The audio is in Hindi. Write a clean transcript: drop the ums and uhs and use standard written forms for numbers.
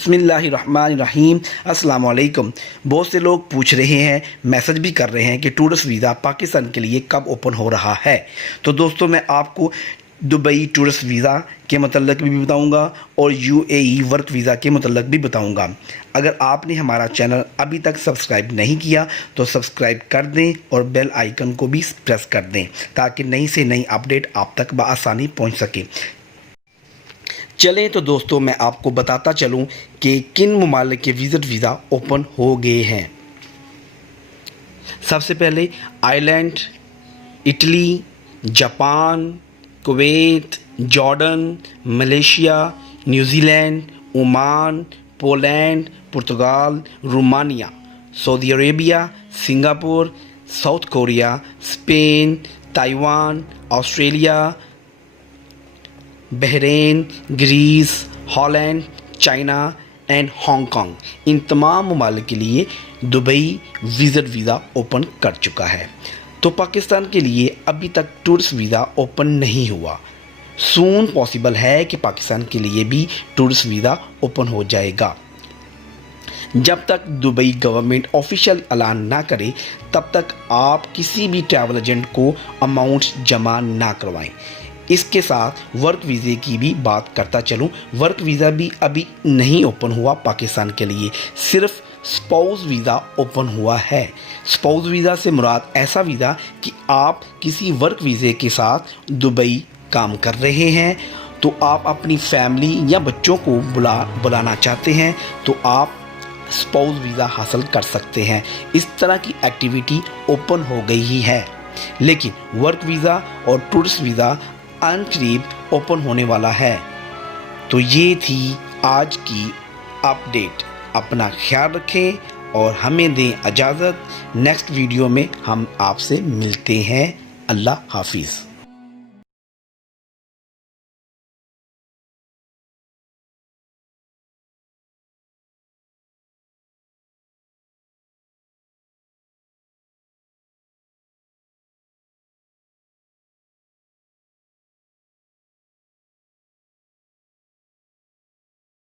बिस्मिल्लाहिर्रहमानिर्रहीम। अस्सलाम वालेकुम। बहुत से लोग पूछ रहे हैं, मैसेज भी कर रहे हैं कि टूरिस्ट वीज़ा पाकिस्तान के लिए कब ओपन हो रहा है। तो दोस्तों, मैं आपको दुबई टूरिस्ट वीज़ा के मतलब भी बताऊंगा और यूएई वर्क वीज़ा के मतलब भी बताऊंगा। अगर आपने हमारा चैनल अभी तक सब्सक्राइब नहीं किया तो सब्सक्राइब कर दें और बेल आइकन को भी प्रेस कर दें ताकि नई से नई अपडेट आप तक बआसानी पहुंच सके। चलें तो दोस्तों, मैं आपको बताता चलूं कि किन ममालिक के विज़िट वीज़ा ओपन हो गए हैं। सबसे पहले Ireland, Italy, Japan, Kuwait, Jordan, Malaysia, New Zealand, Oman, Poland, पुर्तगाल, Romania, Saudi Arabia, Singapore, South Korea, Spain, Taiwan, Australia, Bahrain, Greece, Holland, China and Hong Kong, इन तमाम ममालिक के लिए दुबई विज़िट वीज़ा ओपन कर चुका है। तो पाकिस्तान के लिए अभी तक टूरिस्ट वीज़ा ओपन नहीं हुआ। सून पॉसिबल है कि पाकिस्तान के लिए भी टूरिस्ट वीज़ा ओपन हो जाएगा। जब तक दुबई गवर्नमेंट ऑफिशियल ऐलान ना करे तब तक आप किसी भी ट्रैवल एजेंट को अमाउंट जमा ना करवाएं। इसके साथ वर्क वीज़े की भी बात करता चलूं। वर्क वीज़ा भी अभी नहीं ओपन हुआ पाकिस्तान के लिए, सिर्फ स्पाउस वीज़ा ओपन हुआ है। स्पाउस वीज़ा से मुराद ऐसा वीज़ा कि आप किसी वर्क वीज़े के साथ दुबई काम कर रहे हैं, तो आप अपनी फैमिली या बच्चों को बुलाना चाहते हैं तो आप स्पाउस वीज़ा हासिल कर सकते हैं। इस तरह की एक्टिविटी ओपन हो गई ही है। लेकिन वर्क वीज़ा और टूरिस्ट वीज़ा अनकरीब ओपन होने वाला है। तो ये थी आज की अपडेट। अपना ख्याल रखें और हमें दें इजाज़त। नेक्स्ट वीडियो में हम आपसे मिलते हैं। अल्लाह हाफिज़।